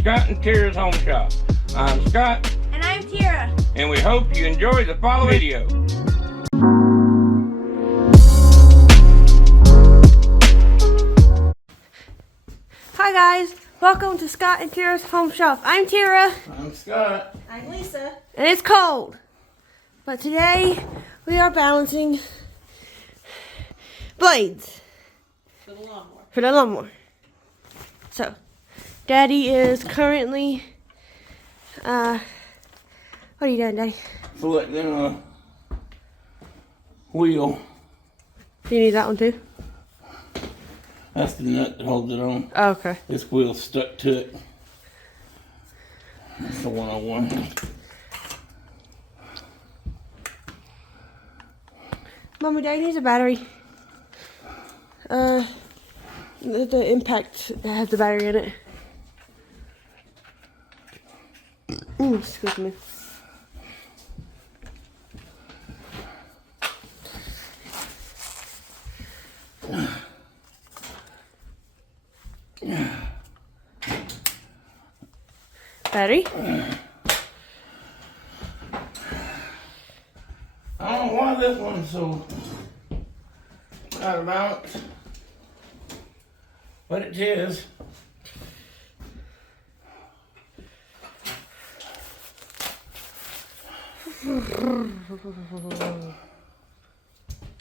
Scott and Tira's Home Shop. I'm Scott. And I'm Tira. And we hope you enjoy the following video. Hi guys, welcome to Scott and Tira's Home Shop. I'm Tira. I'm Scott. I'm Lisa. And it's cold. But today we are balancing blades For the lawnmower. for the lawnmower. So, Daddy is currently, what are you doing, Daddy? Selecting a wheel. Do you need that one too? That's the nut that holds it on. Oh, okay. This wheel's stuck to it. That's the one I want. Mama, Daddy needs a battery. The impact that has the battery in it. Excuse me. Battery? I don't know why this one's so out of balance, but it is.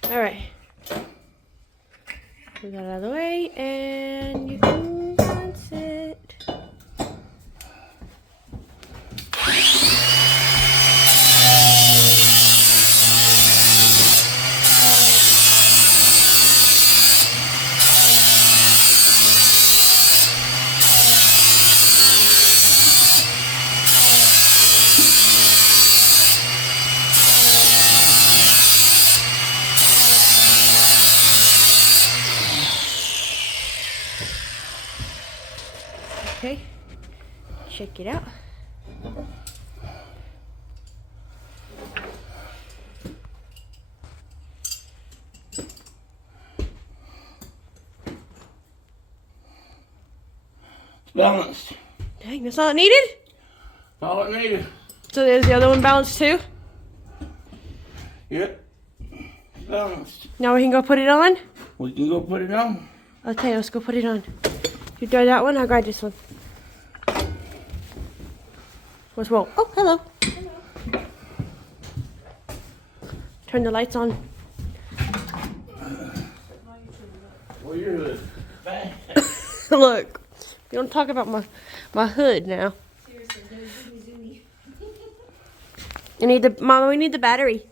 All right. We got it out of the way, and you can balance it. Okay, check it out. It's balanced. Dang, that's all it needed? That's all it needed. So there's the other one balanced too? Yep. It's balanced. Now we can go put it on? We can go put it on. Okay, let's go put it on. You throw that one, I'll grab this one. What's wrong? Oh, hello. Hello. Turn the lights on. Well, you're the bad. Look, you don't talk about my hood now. Seriously, no zoomy zoomy. You need the Mama. We need the battery.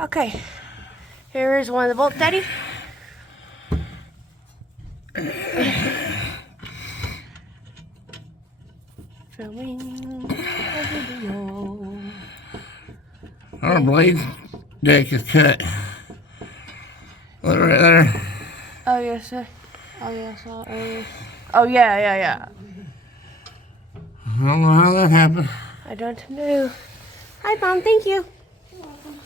Okay, here is one of the bolts, Daddy. Filming a video. Our blade deck is cut. Look right there. Oh yes, sir. Oh yes. Oh yeah. I don't know how that happened. I don't know. Hi, Mom. Thank you. You're welcome.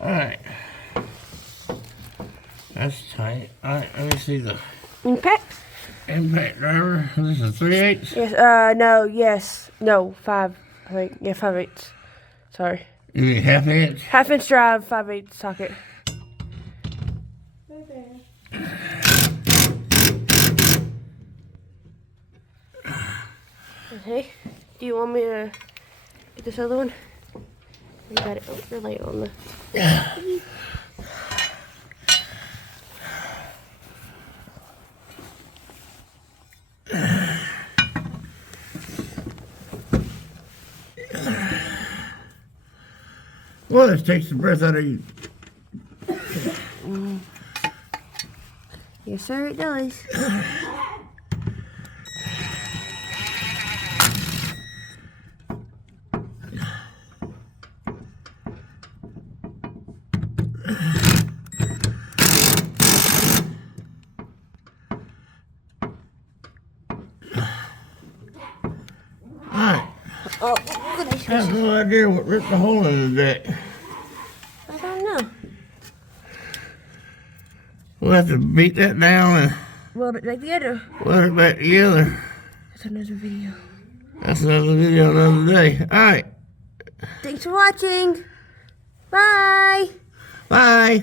Alright. That's tight. Alright, let me see the Impact? impact driver. This is 3/8. Yes. No. Yes. No. 5. I think. Yeah. 5/8. Sorry. You mean 1/2 inch? 1/2 inch drive. 5/8 socket. Right there. Okay. Do you want me to get this other one? You got it overlay on the. Well, this takes the breath out of you. Yes, sir. It does. Alright. Oh, goodness. I have no idea what ripped the hole in the deck. we'll have to beat that down and weld it back together. weld it back together. That's another video. That's another video another day. Alright. Thanks for watching. Bye. Bye.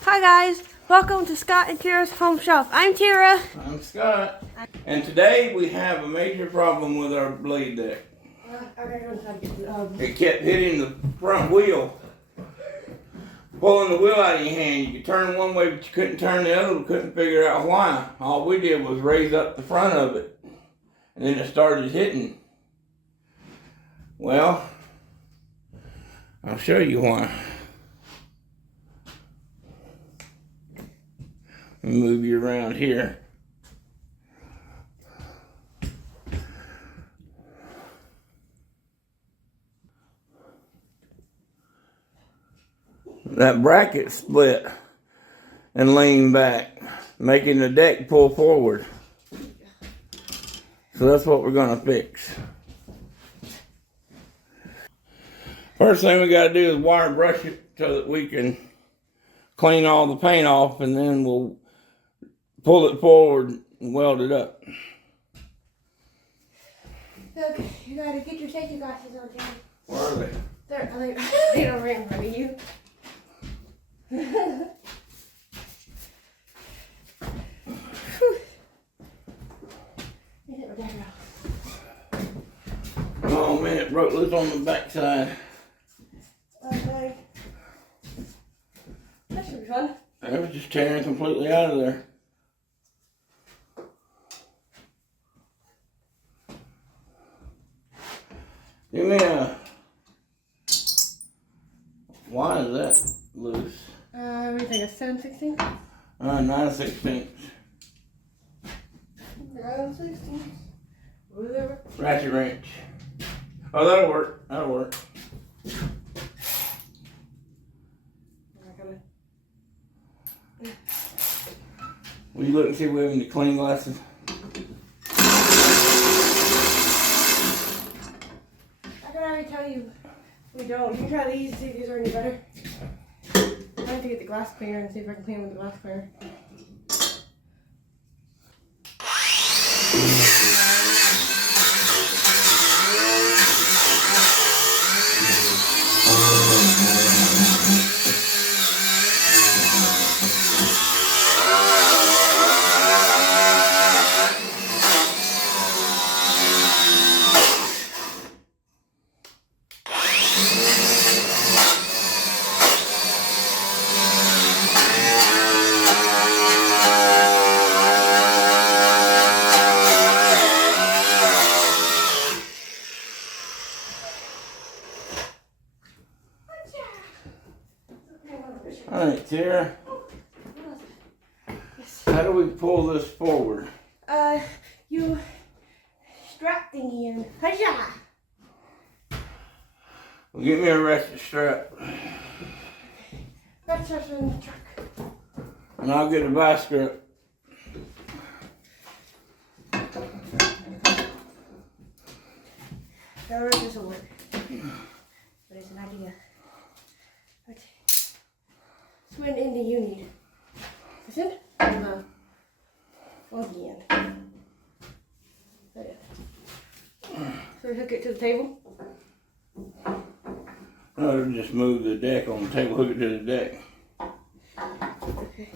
Hi guys. Welcome to Scott and Tara's Home Shop. I'm Tara. I'm Scott. And today we have a major problem with our blade deck. It kept hitting the front wheel. Pulling the wheel out of your hand. You could turn one way, but you couldn't turn the other. We couldn't figure out why. All we did was raise up the front of it. And then it started hitting. Well, I'll show you why. Let me move you around here. That bracket split and leaned back, making the deck pull forward. So that's what we're gonna fix. First thing we gotta do is wire brush it so that we can clean all the paint off, and then we'll pull it forward and weld it up. Okay, you gotta get your safety glasses on, Jen. Where are they? They're over in front of you. Oh man, it broke loose on the backside. Okay. That should be fun. It was just tearing completely out of there. Give me a... Why is that loose? What do you think, a 7/16? 9/16. 9/16. Whatever. Ratchet wrench. Oh, that'll work. That'll work. Will you look and see if we have any clean glasses? I can already tell you we don't. You can try these, see if these are any better. I have to get the glass cleaner and see if I can clean them with the glass cleaner. Alright, Tara. How do we pull this forward? You strap thingy in. Hiya! Well, give me a ratchet strap. That's just in the truck. And I'll get a vice grip. However, this will work. But it's an idea. Okay. So what end do you need? This end? Or the funky end? Okay. So we hook it to the table? No, just move the deck on the table, hook it to the deck. Okay.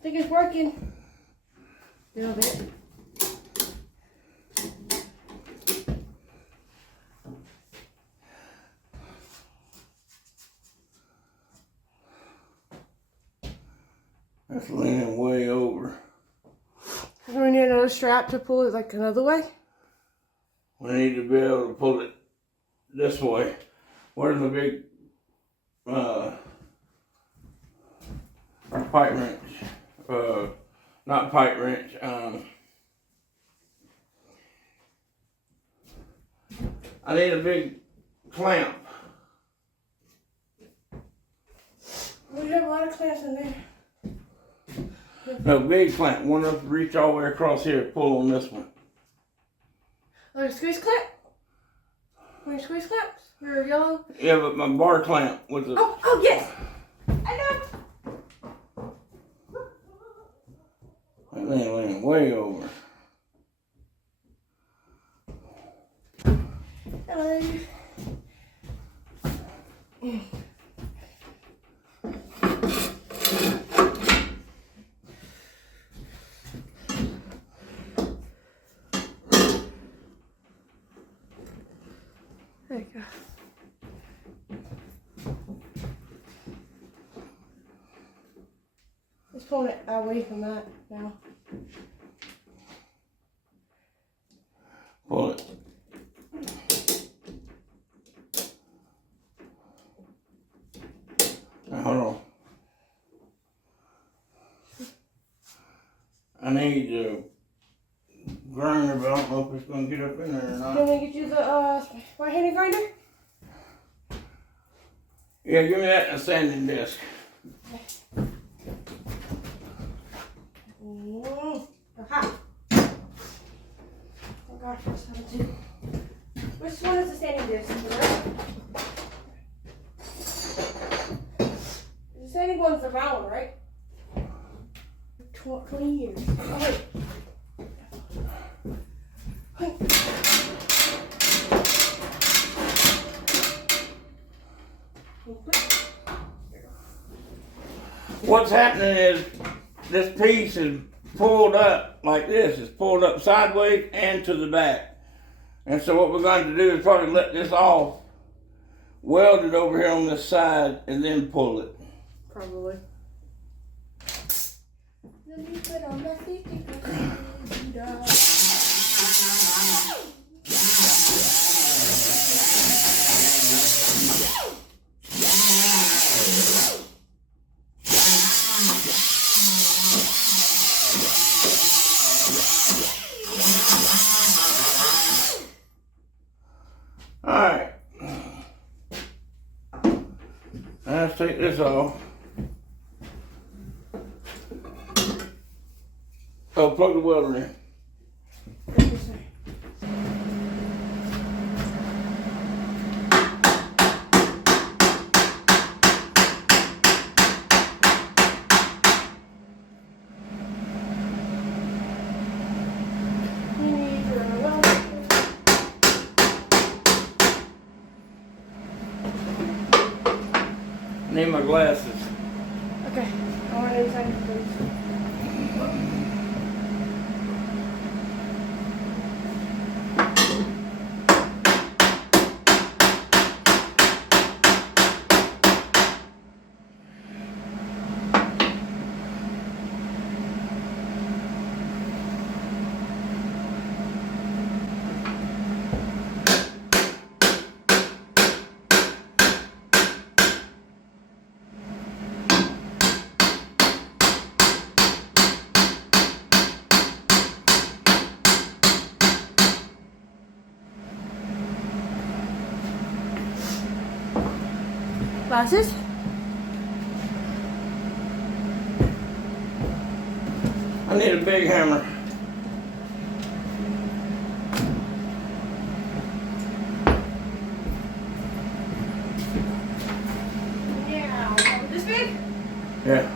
I think it's working. A little bit. That's leaning way over. So we need another strap to pull it like another way? We need to be able to pull it this way. Where's the big pipe wrench? Not pipe wrench. I need a big clamp. We have a lot of clamps in there. No, big clamp. One enough to reach all the way across here. Pull on this one. Like a squeeze clamp? Want squeeze clamps? They're yellow? Yeah, but my bar clamp with the... Oh, yes! I know! Leaning way over. Hello. There you go. Just pulling it away from that now. Pull it. Now, hold on. I need to grinder, but I don't know if it's going to get up in there or Do you not. want me to get you the right-handed grinder? Yeah, give me that and a sanding disc. Aha! Oh gosh, what's happening? Which one is the standing disc? The standing one's the round one, right? 20 years. Oh, wait. What's happening is this piece is pulled up like this. It's pulled up sideways and to the back. And so what we're going to do is probably let this off, weld it over here on this side, and then pull it. Probably. Let me put on my safety Alright. Now let's take this off. Oh, plug the welder in. Need my glasses. Okay, I want inside, please. Glasses? I need a big hammer. Yeah. This big? Yeah.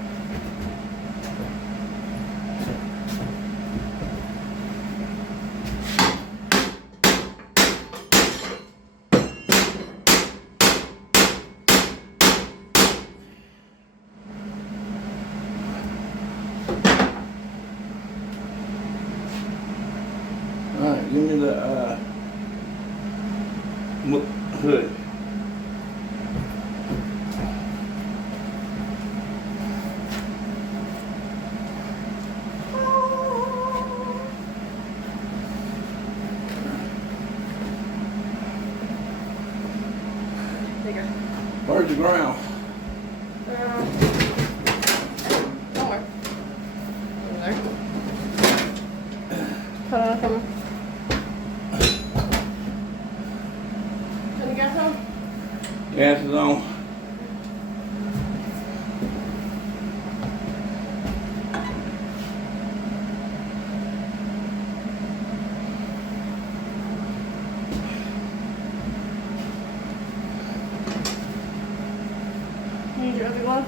Alright, give me the hood. Bigger. Where's the ground? Somewhere. Over there. Put on a camera. Gas is on. You need your other glove?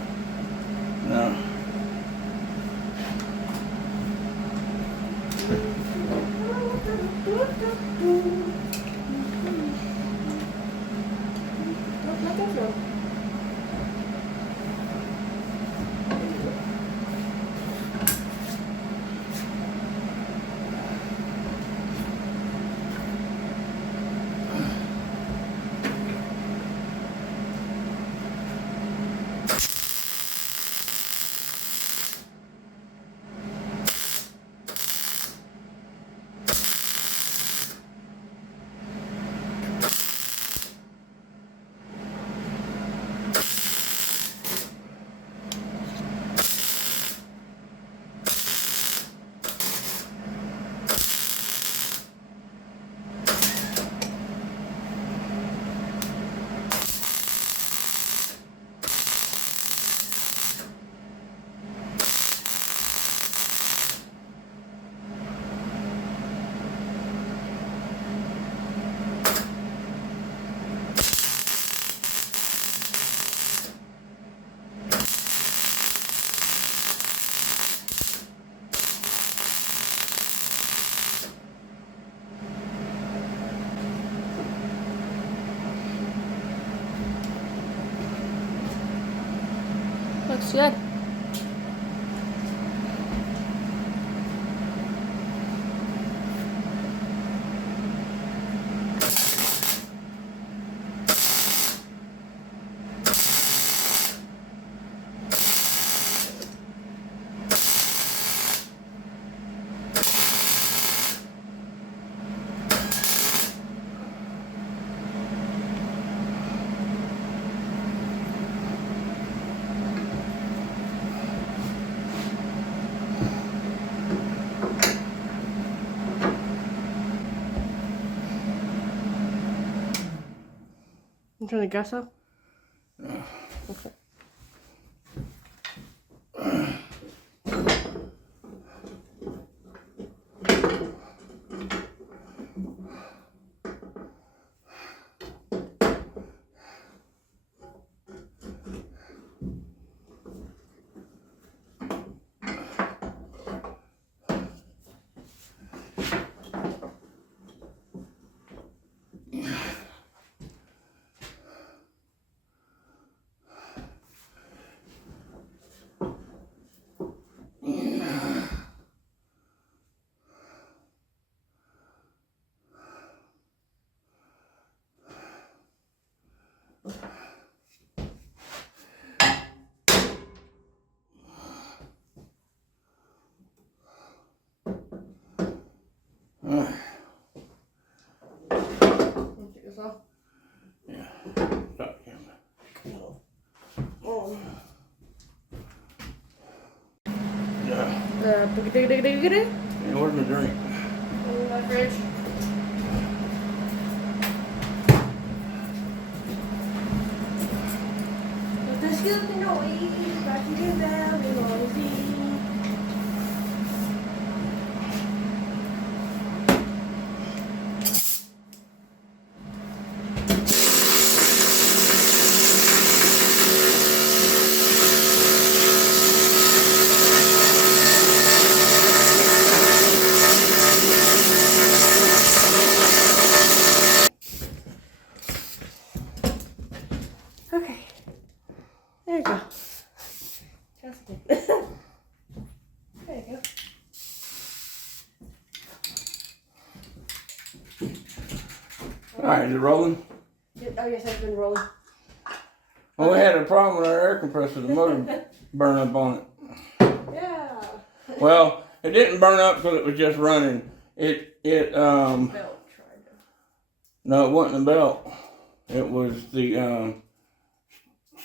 No. Nothing so. Looks good. You turn the gas off? Okay. Take this off? Yeah. Stop camera. Oh. Yeah. Digga. And where's my drink? In my fridge. But there's still the noise. Back to the valley noisy. Okay. There you go. That's good. There you go. Alright, is it rolling? Oh yes, I've been rolling. Well, we had a problem with our air compressor. The motor burned up on it. Yeah. Well, it didn't burn up because it was just running. Belt tried to. No, it wasn't the belt. It was the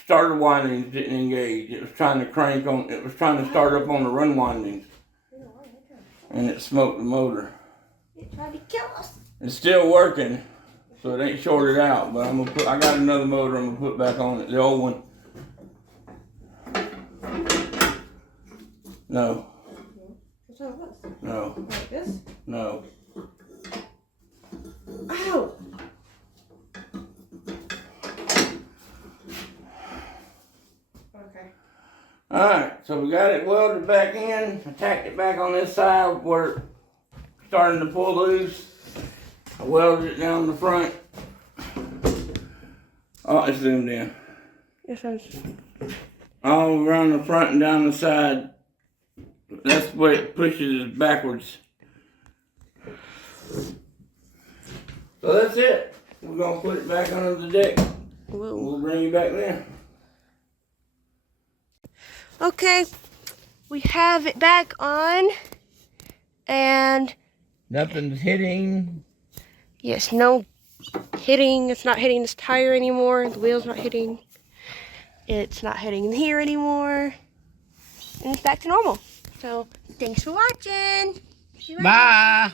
starter windings didn't engage. It was trying to crank on. It was trying to start up on the run windings, and it smoked the motor. It tried to kill us. It's still working. so it ain't shorted out. But I got another motor I'm gonna put back on it, the old one. No, What's wrong with this? no, Like this? no. Ow! Okay. Alright, so we got it welded back in. I tacked it back on this side where it's starting to pull loose. I welded it down the front. Oh, it's zoomed in. Yes, I'm. All around the front and down the side. That's the way it pushes it backwards. So that's it. We're gonna put it back under the deck. Whoa. We'll bring you back then. Okay, we have it back on, and Nothing's hitting. yes, no hitting. It's not hitting this tire anymore. The wheel's not hitting. It's not hitting here anymore, and it's back to normal. So, thanks for watching. Bye.